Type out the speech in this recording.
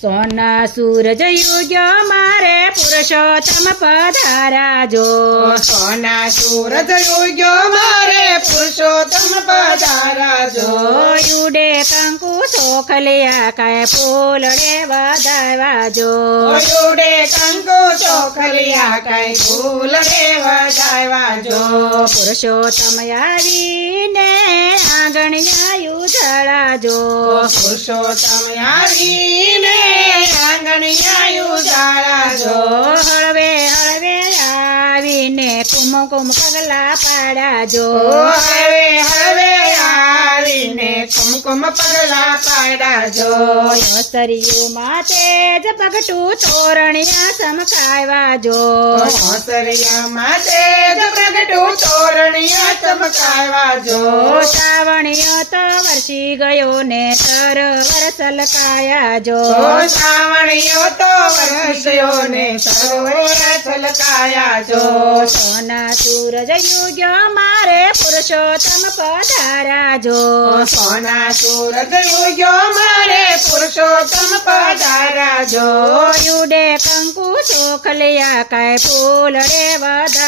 સોના સૂરજ યુગ્યો મારે પુરુષોત્તમ પધાર્યા જો. સોના સૂરજ યુગ્યો મારે પુરુષોત્તમ પધાર્યા જો. યુડે કંકુ ચોખલિયા કાય ફૂલડે વધાવ્યા જો. યુડે કંકુ ચોખલિયા કઈ ફૂલ વધાવ્યા જો. પુરુષોત્તમ આવીને આંગણિયા ઉજાળા જો. પુરુષોત્તમ આવીને આંગણિયા ઉજાળા જો. હળવે હળવે આવીને કુમકુમ પગલા પાડ્યા જો. હળવે હળવે આવીને કુમકુમ પગલા પાડ્યા જો. સરિયું માતે જ પગટું તોરણિયા ચમકાવ્યા જો. મોસરિયામાં તેજ પ્રગટું તોરણિયા ચમકાવ્યા જો. શ્રાવણીયો તો વરસી ગયો ને સરોવર સલકાયા જો. શ્રાવણીયો તો વરસ્યો ને સરોવર છલકાયા જો. સોના સૂરજ યુગ્યો મારે પુરુષોત્તમ પધાર્યા જો. સોના સૂરજ ઉગ્યો મારે પુરુષોત્તમ પધાર્યા જો. યુડે કંકુ ચોખલિયા કાય ફૂલડે વધા